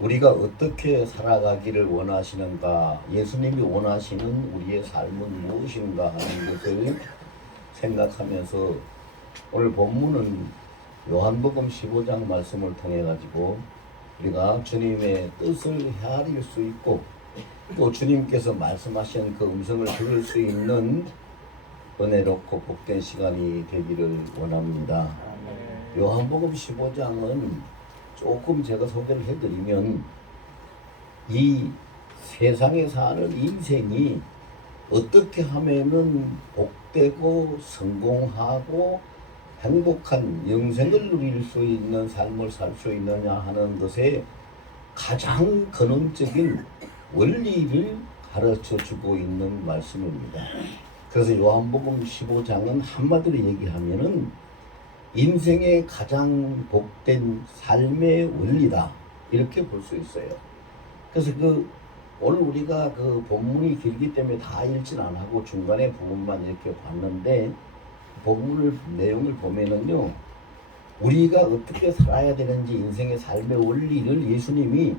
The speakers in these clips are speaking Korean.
우리가 어떻게 살아가기를 원하시는가, 예수님이 원하시는 우리의 삶은 무엇인가 하는 것을 생각하면서 오늘 본문은 요한복음 15장 말씀을 통해 가지고 우리가 주님의 뜻을 헤아릴 수 있고 또 주님께서 말씀하신 그 음성을 들을 수 있는 은혜롭고 복된 시간이 되기를 원합니다. 요한복음 15장은 조금 제가 소개를 해드리면 이 세상에 사는 인생이 어떻게 하면은 복되고 성공하고 행복한 영생을 누릴 수 있는 삶을 살 수 있느냐 하는 것에 가장 근원적인 원리를 가르쳐 주고 있는 말씀입니다. 그래서 요한복음 15장은 한마디로 얘기하면은 인생의 가장 복된 삶의 원리다 이렇게 볼 수 있어요. 그래서 오늘 우리가 본문이 길기 때문에 다 읽진 안 하고 중간에 부분만 이렇게 봤는데 본문을 내용을 보면은요, 우리가 어떻게 살아야 되는지 인생의 삶의 원리를 예수님이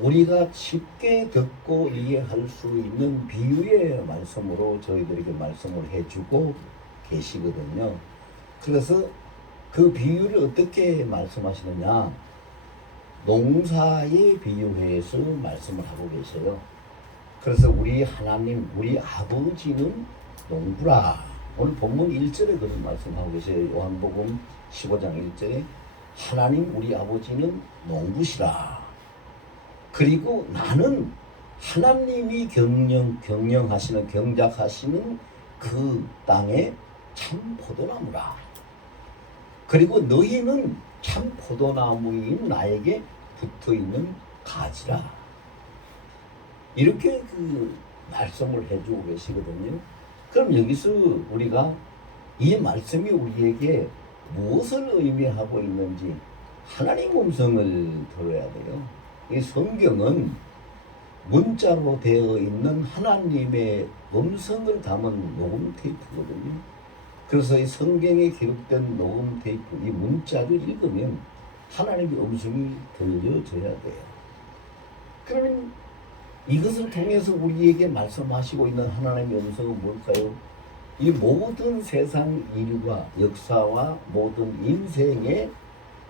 우리가 쉽게 듣고 이해할 수 있는 비유의 말씀으로 저희들에게 말씀을 해주고 계시거든요. 그래서 그 비유를 어떻게 말씀하시느냐, 농사에 비유해서 말씀을 하고 계셔요. 그래서 우리 하나님, 우리 아버지는 농부라. 오늘 본문 1절에 그런 말씀하고 계세요. 요한복음 15장 1절에 하나님 우리 아버지는 농부시라. 그리고 나는 하나님이 경영하시는 경작하시는 그 땅의 참 포도나무라. 그리고 너희는 참 포도나무인 나에게 붙어있는 가지라. 이렇게 말씀을 해주고 계시거든요. 그럼 여기서 우리가 이 말씀이 우리에게 무엇을 의미하고 있는지 하나님 음성을 들어야 돼요. 이 성경은 문자로 되어 있는 하나님의 음성을 담은 녹음 테이프거든요. 그래서 이 성경에 기록된 녹음 테이프, 이 문자를 읽으면 하나님의 음성이 들려져야 돼요. 그러면 이것을 통해서 우리에게 말씀하시고 있는 하나님의 음성은 뭘까요? 이 모든 세상 일과 역사와 모든 인생의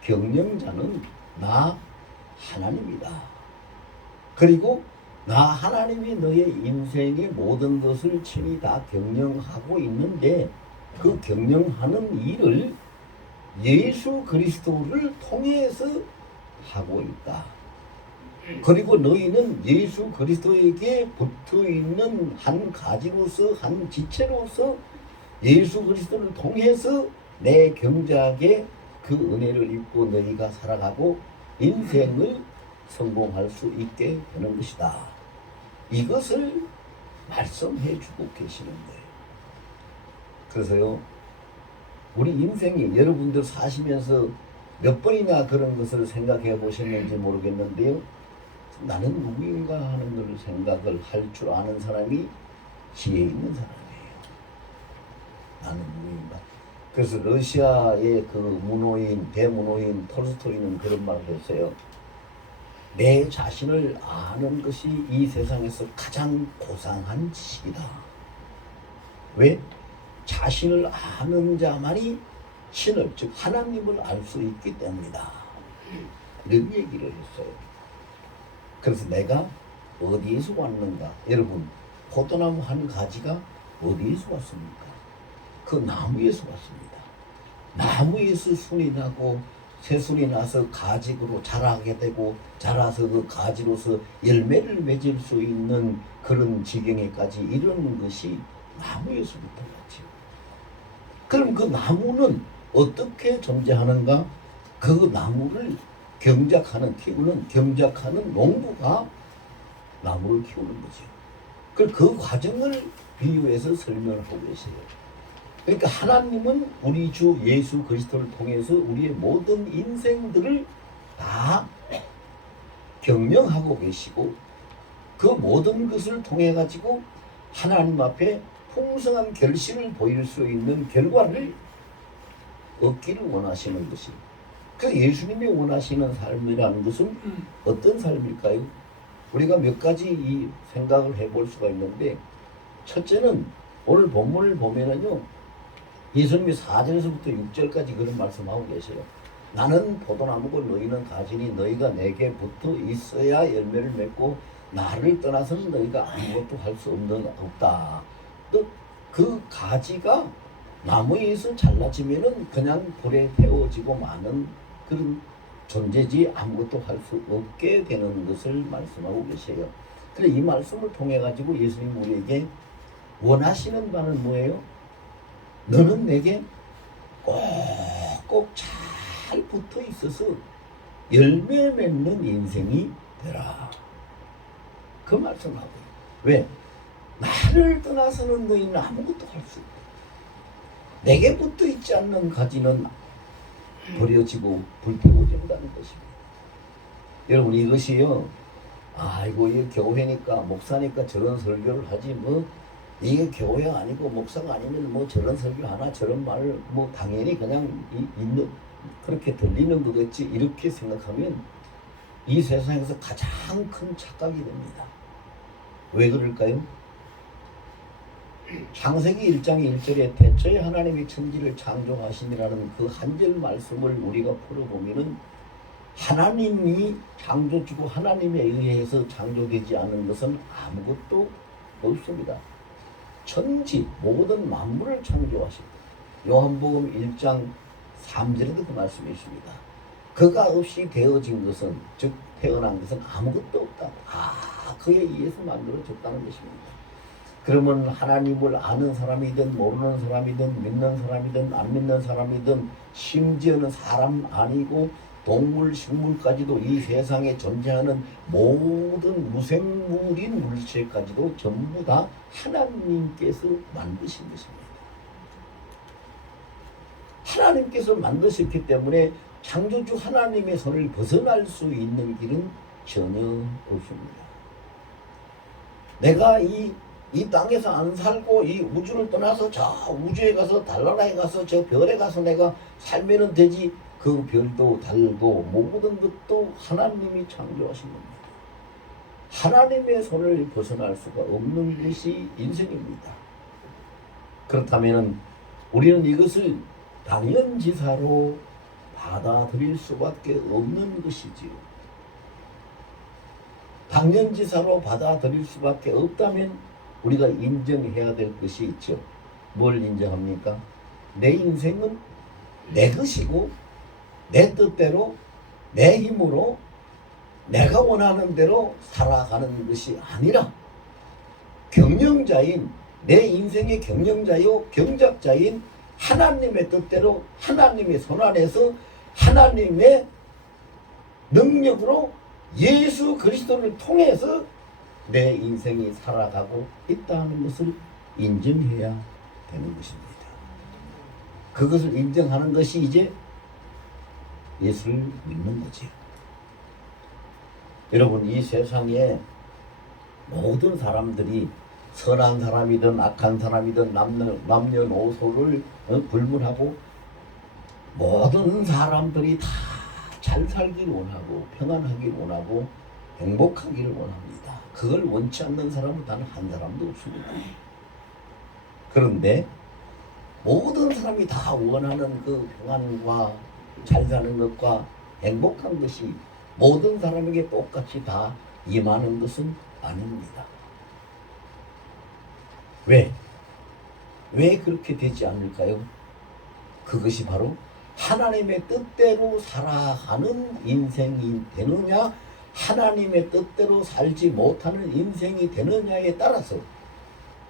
경영자는 나 하나님이다. 그리고 나 하나님이 너의 인생의 모든 것을 친히 다 경영하고 있는데 그 경영하는 일을 예수 그리스도를 통해서 하고 있다. 그리고 너희는 예수 그리스도에게 붙어있는 한 가지로서 한 지체로서 예수 그리스도를 통해서 내 경작에 그 은혜를 입고 너희가 살아가고 인생을 성공할 수 있게 되는 것이다. 이것을 말씀해 주고 계시는 거예요. 그래서요, 우리 인생이 여러분들 사시면서 몇 번이나 그런 것을 생각해 보셨는지 모르겠는데요, 나는 누구인가 하는 걸 생각을 할 줄 아는 사람이 지혜 있는 사람이에요. 나는 누구인가. 그래서 러시아의 대문호인 톨스토이는 그런 말을 했어요. 내 자신을 아는 것이 이 세상에서 가장 고상한 지식이다. 왜? 자신을 아는 자만이 신을, 즉 하나님을 알 수 있기 때문이다. 이런 얘기를 했어요. 그래서 내가 어디에서 왔는가? 여러분, 포도나무 한 가지가 어디에서 왔습니까? 그 나무에서 왔습니다. 나무에서 순이 나고 새순이 나서 가지로 자라게 되고 자라서 그 가지로서 열매를 맺을 수 있는 그런 지경에까지 이르는 것이 나무에서부터 왔죠. 그럼 그 나무는 어떻게 존재하는가? 그 나무를 경작하는 농부가 나무를 키우는 거죠. 그 과정을 비유해서 설명하고 계세요. 그러니까 하나님은 우리 주 예수 그리스도를 통해서 우리의 모든 인생들을 다 경영하고 계시고 그 모든 것을 통해 가지고 하나님 앞에 풍성한 결실을 보일 수 있는 결과를 얻기를 원하시는 것입니다. 그 예수님이 원하시는 삶이라는 것은 어떤 삶일까요? 우리가 몇 가지 이 생각을 해볼 수가 있는데, 첫째는 오늘 본문을 보면은요, 예수님이 4절에서부터 6절까지 그런 말씀하고 계세요. 나는 포도나무고 너희는 가지니 너희가 내게 붙어 있어야 열매를 맺고 나를 떠나서는 너희가 아무것도 할 수 없다. 또 그 가지가 나무에서 잘라지면은 그냥 불에 태워지고 마는 그런 존재지 아무것도 할 수 없게 되는 것을 말씀하고 계세요. 그래 이 말씀을 통해 가지고 예수님 우리에게 원하시는 바는 뭐예요? 너는 내게 꼭꼭 잘 붙어 있어서 열매 맺는 인생이 되라. 그 말씀을 하고요. 왜? 나를 떠나서는 너희는 아무것도 할 수 없다. 내게 붙어 있지 않는 가지는 버려지고 불태워진다는 것입니다. 여러분 이것이요, 아이고 이 교회니까 목사니까 저런 설교를 하지 뭐 이게 교회 아니고 목사가 아니면 뭐 저런 설교 하나 저런 말을 뭐 당연히 그냥 있는 그렇게 들리는 거겠지 이렇게 생각하면 이 세상에서 가장 큰 착각이 됩니다. 왜 그럴까요? 창세기 1장 1절에 태초에 하나님이 천지를 창조하시니라는 그 한 절 말씀을 우리가 풀어보면은 하나님이 창조주고 하나님에 의해서 창조되지 않은 것은 아무것도 없습니다. 천지 모든 만물을 창조하시고 요한복음 1장 3절에도 그 말씀이 있습니다. 그가 없이 되어진 것은 즉 태어난 것은 아무것도 없다. 그에 의해서 만들어졌다는 것입니다. 그러면 하나님을 아는 사람이든 모르는 사람이든 믿는 사람이든 안 믿는 사람이든 심지어는 사람 아니고 동물, 식물까지도 이 세상에 존재하는 모든 무생물인 물체까지도 전부 다 하나님께서 만드신 것입니다. 하나님께서 만드셨기 때문에 창조주 하나님의 손을 벗어날 수 있는 길은 전혀 없습니다. 내가 이 땅에서 안 살고 이 우주를 떠나서 저 우주에 가서 달나라에 가서 저 별에 가서 내가 살면은 되지. 그 별도 달도 모든 것도 하나님이 창조하신 겁니다. 하나님의 손을 벗어날 수가 없는 것이 인생입니다. 그렇다면 우리는 이것을 당연지사로 받아들일 수밖에 없는 것이지요. 당연지사로 받아들일 수밖에 없다면 우리가 인정해야 될 것이 있죠. 뭘 인정합니까? 내 인생은 내 것이고 내 뜻대로 내 힘으로 내가 원하는 대로 살아가는 것이 아니라 경영자인 내 인생의 경영자요 경작자인 하나님의 뜻대로 하나님의 손안에서 하나님의 능력으로 예수 그리스도를 통해서 내 인생이 살아가고 있다는 것을 인정해야 되는 것입니다. 그것을 인정하는 것이 이제 예수를 믿는 거지. 여러분 이 세상에 모든 사람들이 선한 사람이든 악한 사람이든 남녀노소를 불문하고 모든 사람들이 다 잘 살길 원하고 평안하길 원하고 행복하기를 원합니다. 그걸 원치 않는 사람은 단 한 사람도 없습니다. 그런데 모든 사람이 다 원하는 그 평안과 잘 사는 것과 행복한 것이 모든 사람에게 똑같이 다 임하는 것은 아닙니다. 왜? 왜 그렇게 되지 않을까요? 그것이 바로 하나님의 뜻대로 살아가는 인생이 되느냐 하나님의 뜻대로 살지 못하는 인생이 되느냐에 따라서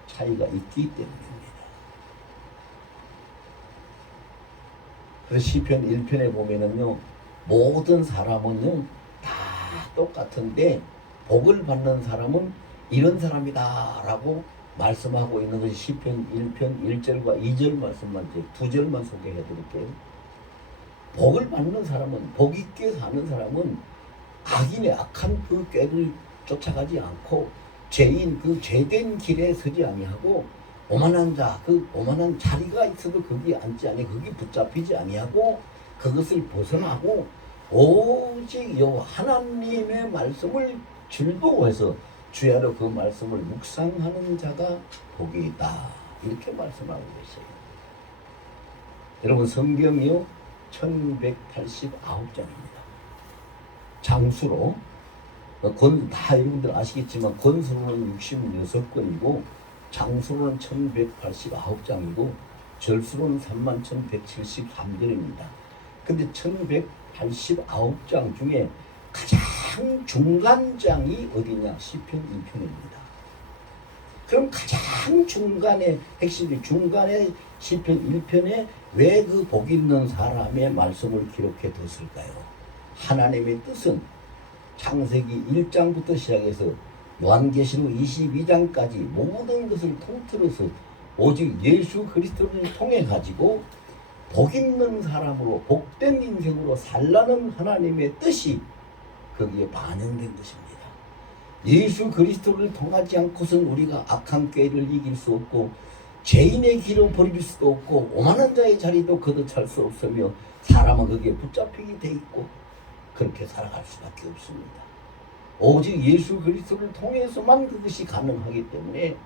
차이가 있기 때문입니다. 그래서 시편 1편에 보면은요 모든 사람은요 다 똑같은데 복을 받는 사람은 이런 사람이다 라고 말씀하고 있는 것이 시편 1편 1절과 2절 말씀만 두 절만 소개해 드릴게요. 복을 받는 사람은 복 있게 사는 사람은 악인의 악한 그 꾀를 쫓아가지 않고 죄인 그 죄된 길에 서지 아니하고 오만한 자 그 오만한 자리가 있어도 거기 앉지 아니 거기 붙잡히지 아니하고 그것을 벗어나고 오직 요 하나님의 말씀을 즐거워해서 주야로 그 말씀을 묵상하는 자가 복이 있다. 이렇게 말씀하고 계세요. 여러분, 성경이요 1189장입니다. 장수로 다 여러분들 아시겠지만 권수로는 66권이고 장수로는 1189장이고 절수로는 31,173절입니다. 근데 1189장 중에 가장 중간장이 어디냐? 시편 2편입니다. 그럼 가장 중간에 핵심이 중간에 시편 1편에 왜 그 복 있는 사람의 말씀을 기록해 뒀을까요? 하나님의 뜻은 창세기 1장부터 시작해서 요한계시록 22장까지 모든 것을 통틀어서 오직 예수 그리스도를 통해 가지고 복 있는 사람으로 복된 인생으로 살라는 하나님의 뜻이 거기에 반영된 것입니다. 예수 그리스도를 통하지 않고선 우리가 악한 꾀를 이길 수 없고 죄인의 길을 버릴 수도 없고 오만한 자의 자리도 거듭할 수 없으며 사람은 거기에 붙잡히게 돼 있고 그렇게 살아갈 수밖에 없습니다. 오직 예수 그리스도를 통해서만 그것이 가능하기 때문에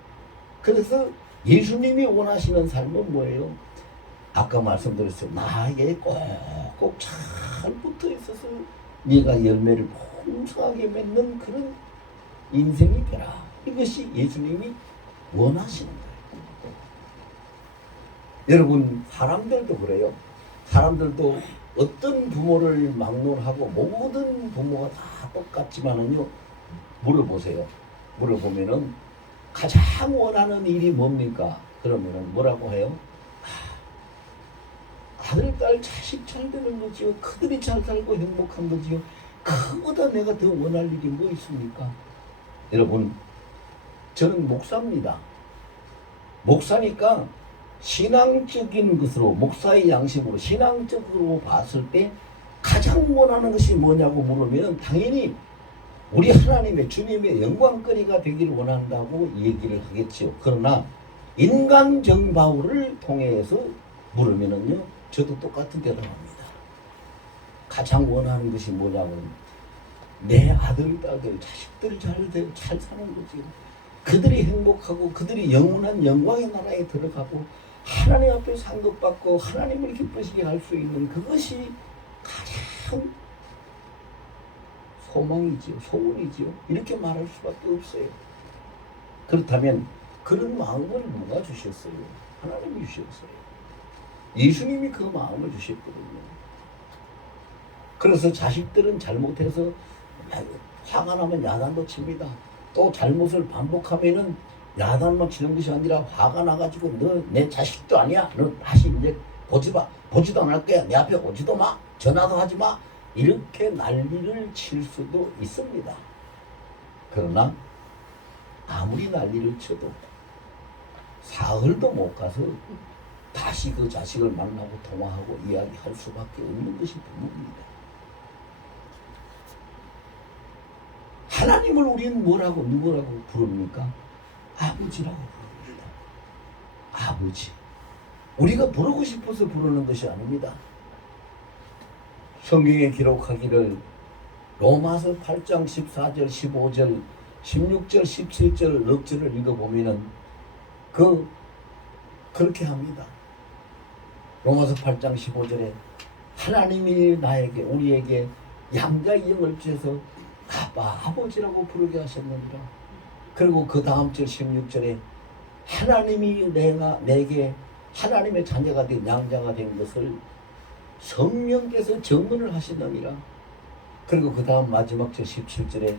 그래서 예수님이 원하시는 삶은 뭐예요? 아까 말씀드렸어요. 나에게 꼭꼭 잘 붙어 있어서 네가 열매를 풍성하게 맺는 그런 인생이 되라. 이것이 예수님이 원하시는 거예요. 여러분, 사람들도 그래요. 사람들도 어떤 부모를 막론하고 모든 부모가 다 똑같지만은요, 물어보세요. 물어보면은 가장 원하는 일이 뭡니까? 그러면은 뭐라고 해요? 아들, 딸, 자식 잘 되는 거지요. 그들이 잘 살고 행복한 거지요. 그보다 내가 더 원할 일이 뭐 있습니까? 여러분, 저는 목사입니다. 목사니까 신앙적인 것으로, 목사의 양심으로 신앙적으로 봤을 때 가장 원하는 것이 뭐냐고 물으면 당연히 우리 하나님의 주님의 영광거리가 되기를 원한다고 얘기를 하겠지요. 그러나 인간 정바울을 통해서 물으면은요, 저도 똑같은 대답합니다. 가장 원하는 것이 뭐냐고, 내 아들, 딸들, 자식들 잘 사는 거지. 그들이 행복하고 그들이 영원한 영광의 나라에 들어가고 하나님 앞에 상급받고 하나님을 기쁘시게 할 수 있는 그것이 가장 소망이지요, 소원이지요. 이렇게 말할 수밖에 없어요. 그렇다면 그런 마음을 누가 주셨어요? 하나님이 주셨어요. 예수님이 그 마음을 주셨거든요. 그래서 자식들은 잘못해서 화가 나면 야단도 칩니다. 또 잘못을 반복하면은 야단만 치는 것이 아니라 화가 나가지고 너 내 자식도 아니야. 너 다시 이제 보지도 안 할 거야. 내 앞에 오지도 마. 전화도 하지 마. 이렇게 난리를 칠 수도 있습니다. 그러나 아무리 난리를 쳐도 사흘도 못 가서 다시 그 자식을 만나고 통화하고 이야기할 수밖에 없는 것이 부모입니다. 하나님을 우리는 누구라고 부릅니까? 아버지라고 부릅니다. 아버지. 우리가 부르고 싶어서 부르는 것이 아닙니다. 성경에 기록하기를 로마서 8장 14절, 15절, 16절, 17절, 넉 절을 읽어보면은 그렇게 합니다. 로마서 8장 15절에 하나님이 우리에게 양자의 영을 주셔서 아버지라고 부르게 하셨느니라. 그리고 그 다음 절 16절에 하나님이 내게 하나님의 자녀가 된 양자가 된 것을 성령께서 증언을 하시느니라. 그리고 그 다음 마지막 절 17절에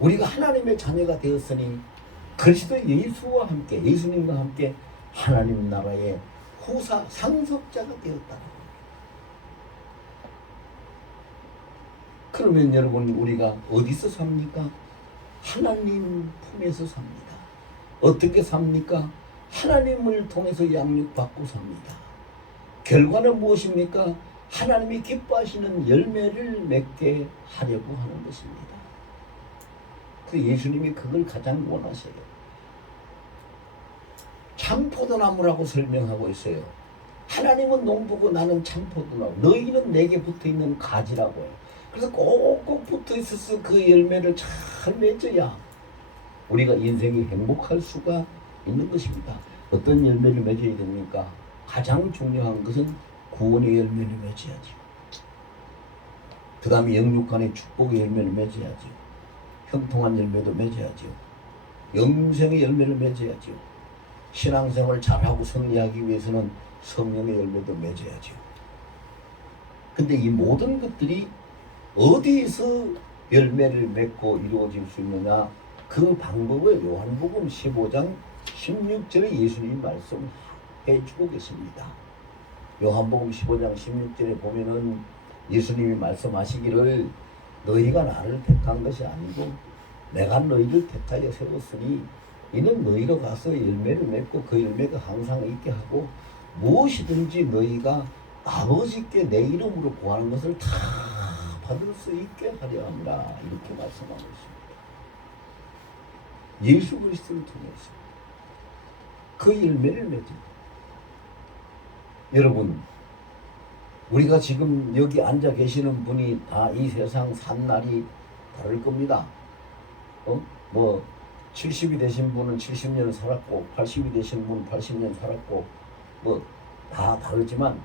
우리가 하나님의 자녀가 되었으니 그리스도 예수님과 함께 하나님 나라의 상속자가 되었다. 그러면 여러분, 우리가 어디서 삽니까? 하나님 품에서 삽니다. 어떻게 삽니까? 하나님을 통해서 양육받고 삽니다. 결과는 무엇입니까? 하나님이 기뻐하시는 열매를 맺게 하려고 하는 것입니다. 그 예수님이 그걸 가장 원하셔요. 참 포도나무라고 설명하고 있어요. 하나님은 농부고 나는 참포도나무. 너희는 내게 붙어있는 가지라고 해요. 그래서 꼭꼭 붙어있어서 그 열매를 잘 맺어야 우리가 인생이 행복할 수가 있는 것입니다. 어떤 열매를 맺어야 됩니까? 가장 중요한 것은 구원의 열매를 맺어야죠. 그 다음에 영육간의 축복의 열매를 맺어야죠. 형통한 열매도 맺어야죠. 영생의 열매를 맺어야죠. 신앙생활을 잘하고 승리하기 위해서는 성령의 열매도 맺어야죠. 근데 이 모든 것들이 어디서 열매를 맺고 이루어질 수 있느냐? 그 방법을 요한복음 15장 16절에 예수님이 말씀해 주고 계십니다. 요한복음 15장 16절에 보면은 예수님이 말씀하시기를 너희가 나를 택한 것이 아니고 내가 너희를 택하여 세웠으니 이는 너희로 가서 열매를 맺고 그 열매가 항상 있게 하고 무엇이든지 너희가 아버지께 내 이름으로 구하는 것을 다 받을 수 있게 하려 합니다. 이렇게 말씀하고 있습니다. 예수 그리스도를 통해서 그 열매를 맺습니다. 여러분, 우리가 지금 여기 앉아 계시는 분이 다 이 세상 산 날이 다를 겁니다. 뭐 70이 되신 분은 70년 살았고 80이 되신 분은 80년 살았고 뭐 다 다르지만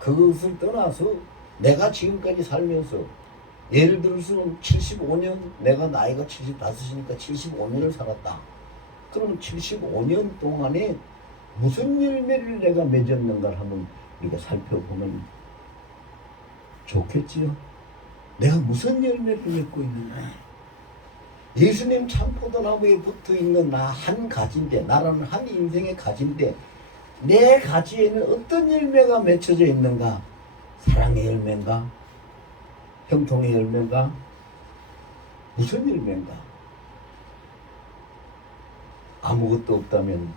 그것을 떠나서 내가 지금까지 살면서 예를 들어서는 75년 내가 나이가 75이니까 75년을 살았다. 그러면 75년 동안에 무슨 열매를 내가 맺었는가를 한번 우리가 살펴보면 좋겠지요. 내가 무슨 열매를 맺고 있는가. 예수님 참포도나무에 붙어있는 나 한 가지인데 나라는 한 인생의 가지인데 내 가지에는 어떤 열매가 맺혀져 있는가. 사랑의 열매인가? 형통의 열매인가? 무슨 열매인가? 아무것도 없다면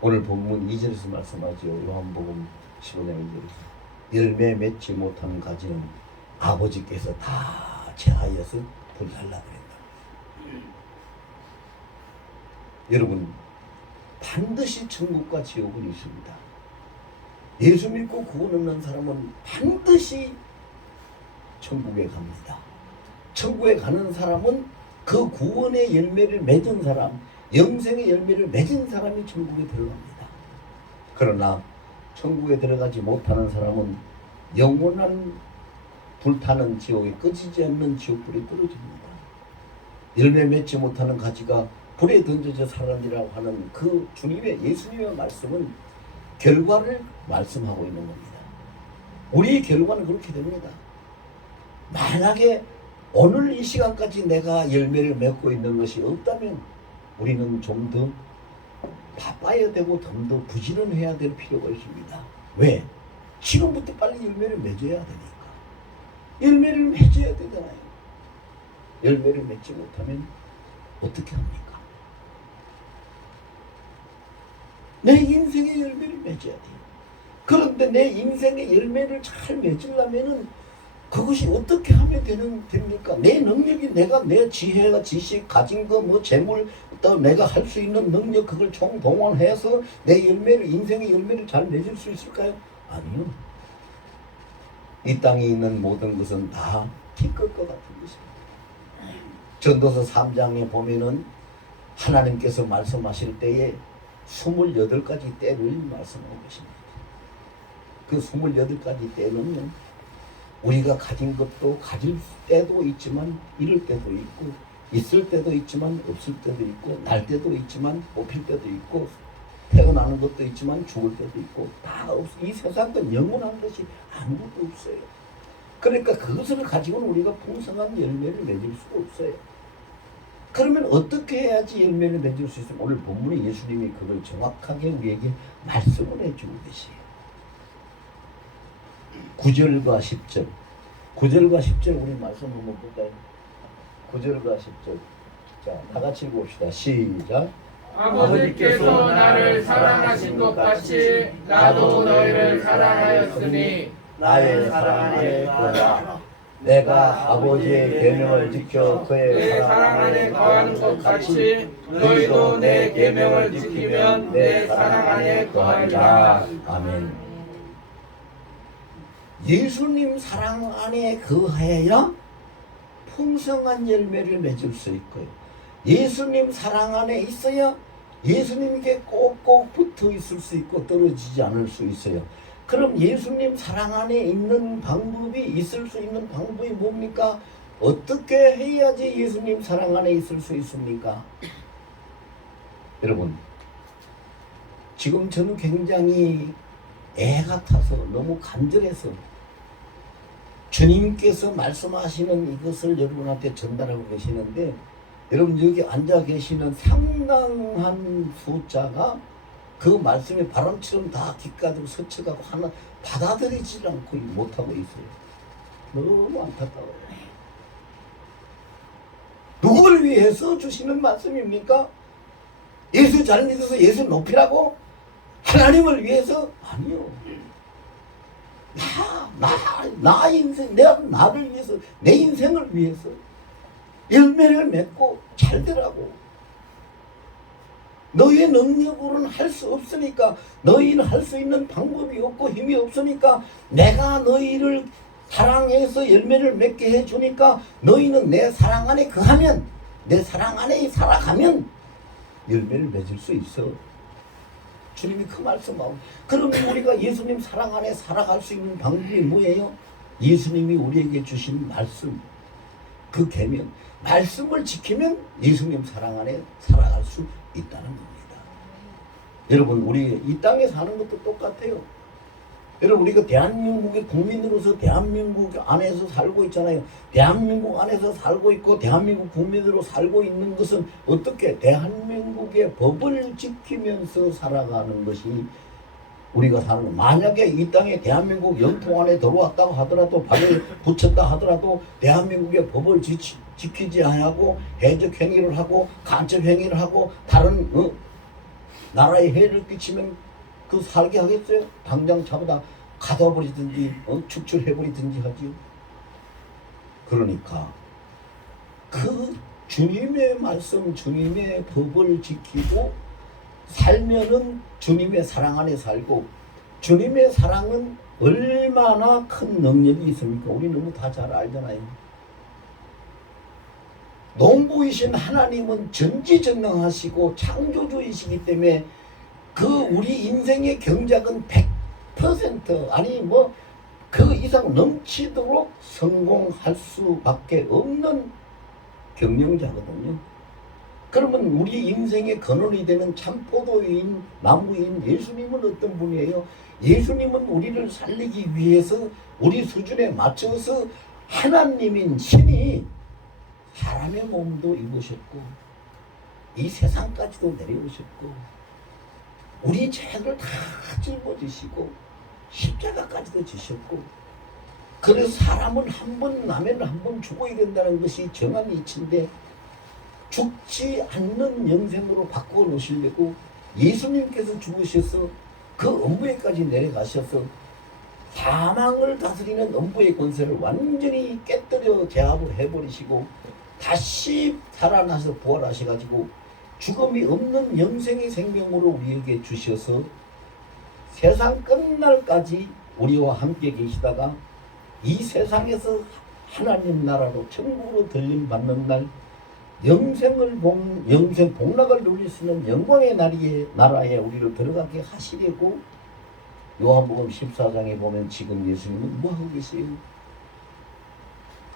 오늘 본문 2절에서 말씀하죠. 요한복음 15장 2절에서 열매 맺지 못하는 가지는 아버지께서 다 제하여서 불살라 그랬다. 여러분, 반드시 천국과 지옥은 있습니다. 예수 믿고 구원 얻는 사람은 반드시 천국에 갑니다. 천국에 가는 사람은 그 구원의 열매를 맺은 사람, 영생의 열매를 맺은 사람이 천국에 들어갑니다. 그러나 천국에 들어가지 못하는 사람은 영원한 불타는 지옥에 꺼지지 않는 지옥불에 떨어집니다. 열매 맺지 못하는 가지가 불에 던져져 사라지라고 하는 그 주님의 예수님의 말씀은 결과를 말씀하고 있는 겁니다. 우리의 결과는 그렇게 됩니다. 만약에 오늘 이 시간까지 내가 열매를 맺고 있는 것이 없다면 우리는 좀 더 바빠야 되고 좀 더 부지런해야 될 필요가 있습니다. 왜? 지금부터 빨리 열매를 맺어야 되니까. 열매를 맺어야 되잖아요. 열매를 맺지 못하면 어떻게 합니까? 내 인생의 열매를 맺어야 돼요. 그런데 내 인생의 열매를 잘 맺으려면은 그것이 어떻게 하면 됩니까? 내 능력이 내가 내 지혜와 지식 가진 거 뭐 재물 또 내가 할 수 있는 능력 그걸 총동원해서 내 열매를 인생의 열매를 잘 맺을 수 있을까요? 아니요. 이 땅에 있는 모든 것은 다 기껏 것 같은 것입니다. 전도서 3장에 보면은 하나님께서 말씀하실 때에 28가지 때를 말씀하고 계십니다. 그 28가지 때는 우리가 가진 것도 가질 때도 있지만 잃을 때도 있고 있을 때도 있지만 없을 때도 있고 날 때도 있지만 뽑힐 때도 있고 태어나는 것도 있지만 죽을 때도 있고 다 없어. 이 세상은 영원한 것이 아무것도 없어요. 그러니까 그것을 가지고는 우리가 풍성한 열매를 맺을 수가 없어요. 그러면 어떻게 해야지 열매를 맺을 수 있을까? 오늘 본문에 예수님이 그걸 정확하게 우리에게 말씀을 해주고 계세요. 9절과 10절 9절과 10절 우리 말씀 한번 볼까요? 9절과 10절 자, 다 같이 읽어봅시다. 시작. 아버지께서 나를 사랑하신 것 같이 나도 너희를 사랑하였으니 나의 사랑의 거라. 내가 아버지의 계명을 지켜 그의 내 사랑 안에 거하는 것 같이 너희도 내 계명을 지키면 내 사랑 안에 거하리라. 아멘. 예수님 사랑 안에 거하여야 풍성한 열매를 맺을 수 있고요. 예수님 사랑 안에 있어야 예수님께 꼭꼭 붙어 있을 수 있고 떨어지지 않을 수 있어요. 그럼 예수님 사랑 안에 있는 방법이 있을 수 있는 방법이 뭡니까? 어떻게 해야지 예수님 사랑 안에 있을 수 있습니까? 여러분, 지금 저는 굉장히 애 같아서 너무 간절해서 주님께서 말씀하시는 이것을 여러분한테 전달하고 계시는데, 여러분 여기 앉아 계시는 상당한 숫자가 그 말씀이 바람처럼 다 귓가지고 스쳐가고 하나 받아들이지 않고 못하고 있어요. 너무 안타까워요. 누구를 위해서 주시는 말씀입니까? 예수 잘 믿어서 예수 높이라고? 하나님을 위해서? 아니요. 나 인생, 나를 위해서, 내 인생을 위해서 열매를 맺고 잘 되라고. 너희의 능력으로는 할 수 없으니까, 너희는 할 수 있는 방법이 없고 힘이 없으니까 내가 너희를 사랑해서 열매를 맺게 해주니까 너희는 내 사랑 안에 거하면, 내 사랑 안에 살아가면 열매를 맺을 수 있어. 주님이 그 말씀하고. 그럼 우리가 예수님 사랑 안에 살아갈 수 있는 방법이 뭐예요? 예수님이 우리에게 주신 말씀, 그 계명, 말씀을 지키면 예수님 사랑 안에 살아갈 수 있다는 겁니다. 여러분, 우리 이 땅에 사는 것도 똑같아요. 여러분, 우리가 대한민국의 국민으로서 대한민국 안에서 살고 있잖아요. 대한민국 안에서 살고 있고 대한민국 국민으로 살고 있는 것은 어떻게? 대한민국의 법을 지키면서 살아가는 것이 우리가 사는 거. 만약에 이 땅에 대한민국 영토 안에 들어왔다고 하더라도, 발을 붙였다 하더라도 대한민국의 법을 지키지 않고 해적 행위를 하고 간첩 행위를 하고 다른 나라에 해를 끼치면 그 살게 하겠어요? 당장 잡아다 가둬버리든지 축출해버리든지 하지요. 그러니까 그 주님의 말씀, 주님의 법을 지키고 살면은 주님의 사랑 안에 살고, 주님의 사랑은 얼마나 큰 능력이 있습니까? 우리 너무 다 잘 알잖아요. 농부이신 하나님은 전지전능하시고 창조주이시기 때문에 그 우리 인생의 경작은 100% 아니 뭐 그 이상 넘치도록 성공할 수밖에 없는 경영자거든요. 그러면 우리 인생의 근원이 되는 참포도인 나무인 예수님은 어떤 분이에요? 예수님은 우리를 살리기 위해서 우리 수준에 맞춰서 하나님인 신이 사람의 몸도 입으셨고 이 세상까지도 내려오셨고 우리 죄를 다 짊어지시고 십자가까지도 지셨고, 그래서 사람은 한 번 나면 한 번 죽어야 된다는 것이 정한 이치인데 죽지 않는 영생으로 바꾸어 놓으시려고 예수님께서 죽으셔서 그 엄부에까지 내려가셔서 사망을 다스리는 엄부의 권세를 완전히 깨뜨려 제압을 해버리시고 다시 살아나서 부활하셔가지고 죽음이 없는 영생의 생명으로 우리에게 주셔서 세상 끝날까지 우리와 함께 계시다가 이 세상에서 하나님 나라로 천국으로 들림 받는 날 영생 복락을 누릴 수 있는 영광의 나라에 우리를 들어가게 하시려고 요한복음 14장에 보면 지금 예수님은 뭐하고 계세요?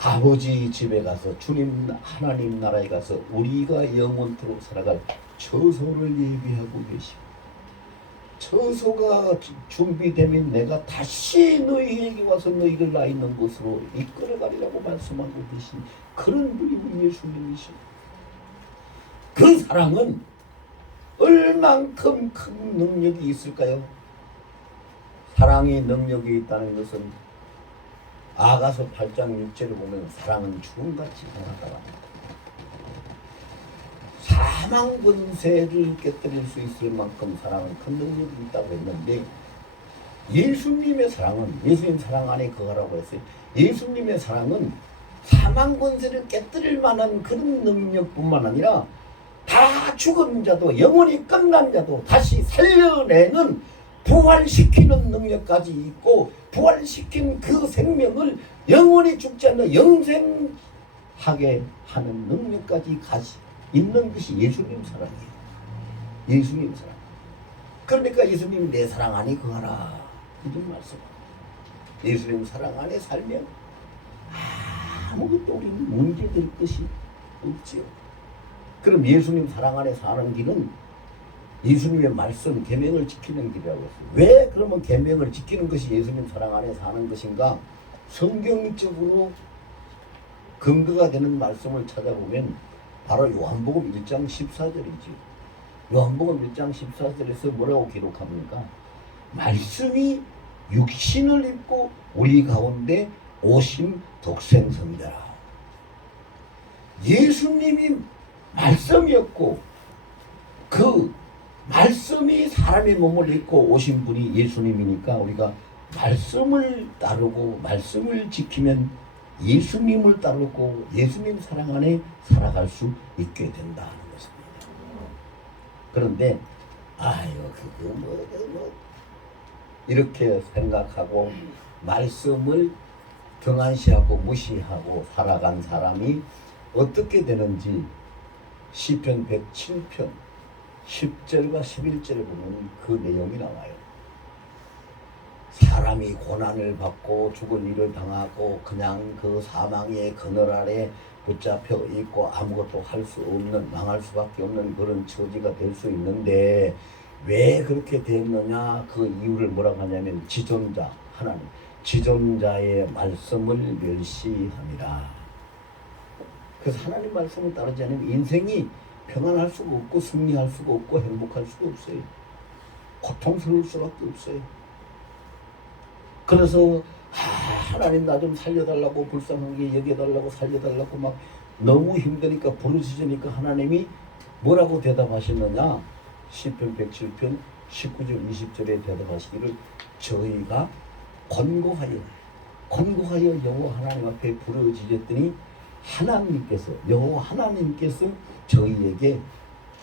아버지 집에 가서 주님 하나님 나라에 가서 우리가 영원토록 살아갈 처소를 예비하고 계시고, 처소가 준비되면 내가 다시 너희에게 와서 너희를 나 있는 곳으로 이끌어가리라고 말씀하고 계신 그런 분이 우리 예수님이시오. 그 사랑은 얼만큼 큰 능력이 있을까요? 사랑이 능력이 있다는 것은 아가서 8장 6절을 보면 사랑은 죽음같이 강하다고 합니다. 사망 권세를 깨뜨릴 수 있을 만큼 사랑은 큰 능력이 있다고 했는데 예수님의 사랑은 예수님 사랑 안에 거하라고 했어요. 예수님의 사랑은 사망 권세를 깨뜨릴 만한 그런 능력뿐만 아니라 다 죽은 자도 영원히 끝난 자도 다시 살려내는 부활시키는 능력까지 있고 부활시킨 그 생명을 영원히 죽지 않는 영생하게 하는 능력까지 있는 것이 예수님 사랑이에요. 예수님 사랑. 그러니까 예수님이 내 사랑 안에 거하라 이런 말씀. 예수님 사랑 안에 살면 아무것도 우리는 문제될 것이 없지요. 그럼 예수님 사랑 안에 사는 길은 예수님의 말씀, 계명을 지키는 길이라고 했어요. 왜 그러면 계명을 지키는 것이 예수님 사랑 안에 사는 것인가? 성경적으로 근거가 되는 말씀을 찾아보면 바로 요한복음 1장 14절이죠. 요한복음 1장 14절에서 뭐라고 기록합니까? 말씀이 육신을 입고 우리 가운데 오신 독생성자라. 예수님이 말씀이었고 그 말씀이 사람의 몸을 입고 오신 분이 예수님이니까 우리가 말씀을 따르고 말씀을 지키면 예수님을 따르고 예수님 사랑 안에 살아갈 수 있게 된다는 것입니다. 그런데 이렇게 생각하고 말씀을 등한시하고 무시하고 살아간 사람이 어떻게 되는지 시편 107편 10절과 11절에 보면 그 내용이 나와요. 사람이 고난을 받고 죽을 일을 당하고 그냥 그 사망의 그늘 아래 붙잡혀 있고 아무것도 할 수 없는, 망할 수밖에 없는 그런 처지가 될 수 있는데 왜 그렇게 됐느냐? 그 이유를 뭐라고 하냐면 지존자 하나님, 지존자의 말씀을 멸시함이라. 그래서 하나님 말씀을 따르지 않으면 인생이 평안할 수가 없고 승리할 수가 없고 행복할 수가 없어요. 고통스러울 수밖에 없어요. 그래서 하나님 나 좀 살려달라고, 불쌍하게 여겨달라고, 살려달라고 막 너무 힘드니까 부르짖으니까 하나님이 뭐라고 대답하셨느냐? 시편 107편 19절 20절에 대답하시기를 저희가 권고하여 여호와 하나님 앞에 부르짖었더니 여호와 하나님께서 저희에게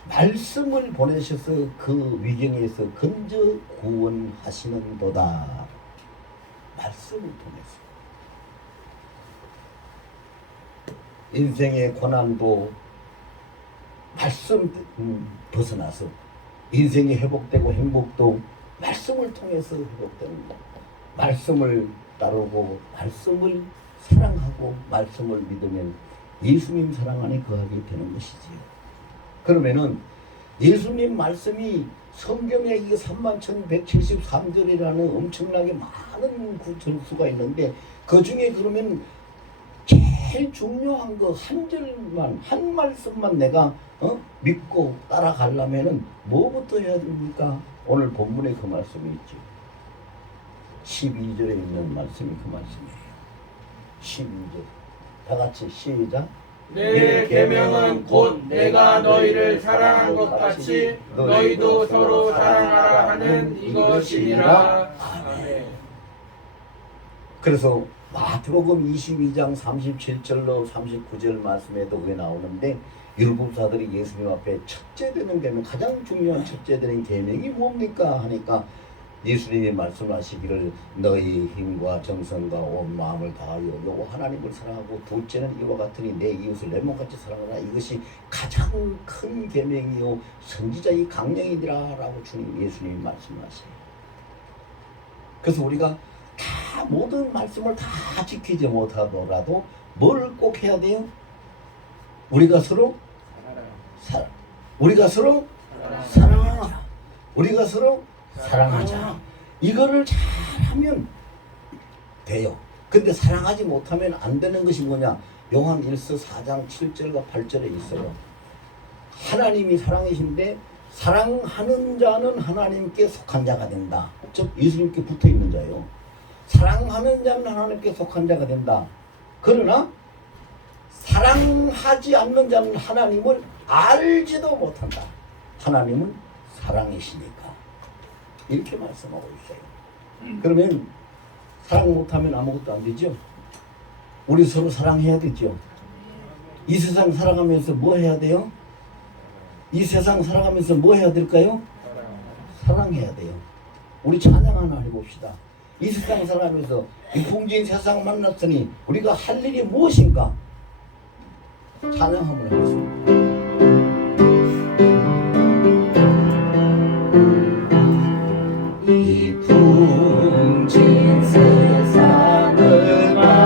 말씀을 보내셔서 그 위경에서 건져 구원하시는도다. 말씀을 통해서 인생의 고난도 말씀 벗어나서 인생이 회복되고 행복도 말씀을 통해서 회복되는 것. 말씀을 따르고 말씀을 사랑하고 말씀을 믿으면 예수님 사랑 안에 거하게 되는 것이지요. 그러면은 예수님 말씀이 성경에 이 31,173절이라는 엄청나게 많은 절수가 있는데 그 중에 그러면 제일 중요한 거 한 절만, 한 말씀만 내가 믿고 따라가려면은 뭐부터 해야 됩니까? 오늘 본문에 그 말씀이 있죠. 12절에 있는 말씀이 그 말씀이에요. 12절. 다 같이 시작. 내 계명은 곧 내가 너희를 사랑한 것 같이 너희도 서로 사랑하라 하는 이것이니라. 아멘. 그래서 마태복음 22장 37절로 39절 말씀에도 그게 나오는데 율법사들이 예수님 앞에 첫째 되는 계명, 가장 중요한 첫째 되는 계명이 뭡니까 하니까 예수님이 말씀하시기를 너희 힘과 정성과 온 마음을 다하여 여호와 하나님을 사랑하고 둘째는 이와 같으니 내 이웃을 내 몸같이 사랑하라. 이것이 가장 큰 계명이요 선지자의 강령이니라 라고 주님 예수님이 말씀하세요. 그래서 우리가 다 모든 말씀을 다 지키지 못하더라도 뭘 꼭 해야 돼요? 우리가 서로 사랑하자. 우리가 서로 사랑하자. 이거를 잘하면 돼요. 근데 사랑하지 못하면 안 되는 것이 뭐냐? 요한 1서 4장 7절과 8절에 있어요. 하나님이 사랑이신데 사랑하는 자는 하나님께 속한 자가 된다. 즉 예수님께 붙어있는 자예요. 사랑하는 자는 하나님께 속한 자가 된다. 그러나 사랑하지 않는 자는 하나님을 알지도 못한다. 하나님은 사랑이시니까. 이렇게 말씀하고 있어요. 그러면 사랑 못하면 아무것도 안 되죠. 우리 서로 사랑해야 되죠. 이 세상 살아가면서 뭐 해야 돼요? 이 세상 살아가면서 뭐 해야 될까요? 사랑해야 돼요. 우리 찬양 하나 해봅시다. 이 세상 살아가면서 이 풍진 세상 만났으니 우리가 할 일이 무엇인가? 찬양 한번 해보겠습니다. 이 풍진 세상을 만났으니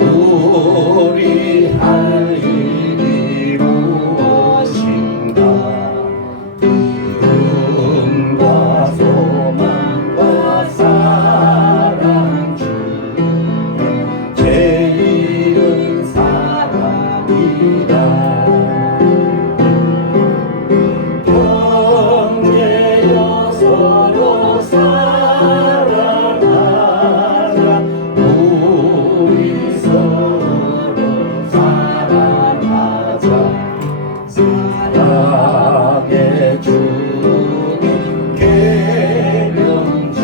우리 할 일이 무엇인가? 믿음과 소망과 사랑 중에 제일은 사랑이라. 형제여 서로 사랑하자. 우리 서로 사랑하자. 사랑의 주님 계명지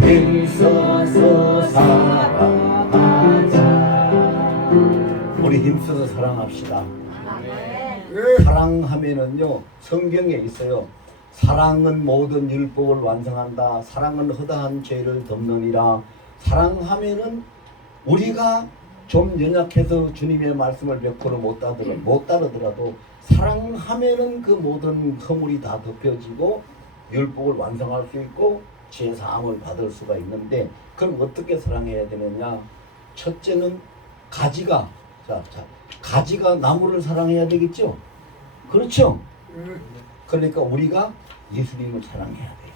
힘써서 사랑하자. 우리 힘써서 사랑합시다. 사랑하면은요, 성경에 있어요. 사랑은 모든 율법을 완성한다. 사랑은 허다한 죄를 덮느니라. 사랑하면은 우리가 좀 연약해서 주님의 말씀을 100% 못 따르더라도 사랑하면은 그 모든 허물이 다 덮여지고 율법을 완성할 수 있고 죄 사함을 받을 수가 있는데, 그럼 어떻게 사랑해야 되느냐? 첫째는 가지가 가지가 나무를 사랑해야 되겠죠? 그렇죠? 그러니까 우리가 예수님을 사랑해야 돼요.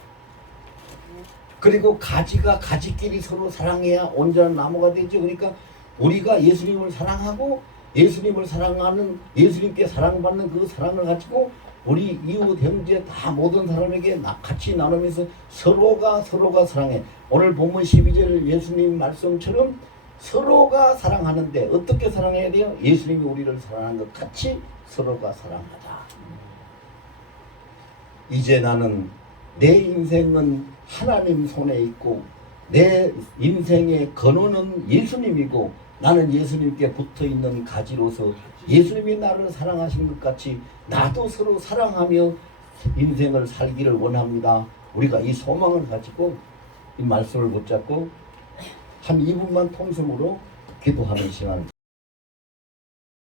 그리고 가지가 가지끼리 서로 사랑해야 온전한 나무가 되죠. 그러니까 우리가 예수님을 사랑하고 예수님을 사랑하는, 예수님께 사랑받는 그 사랑을 가지고 우리 이웃 형제 다 모든 사람에게 같이 나누면서 서로가 사랑해. 오늘 본문 12절 예수님 말씀처럼 서로가 사랑하는데 어떻게 사랑해야 돼요? 예수님이 우리를 사랑하는 것 같이 서로가 사랑하자. 이제 나는 내 인생은 하나님 손에 있고 내 인생의 근원은 예수님이고 나는 예수님께 붙어있는 가지로서 예수님이 나를 사랑하신 것 같이 나도 서로 사랑하며 인생을 살기를 원합니다. 우리가 이 소망을 가지고 이 말씀을 붙잡고 한 2분만 통성으로 기도하는 시간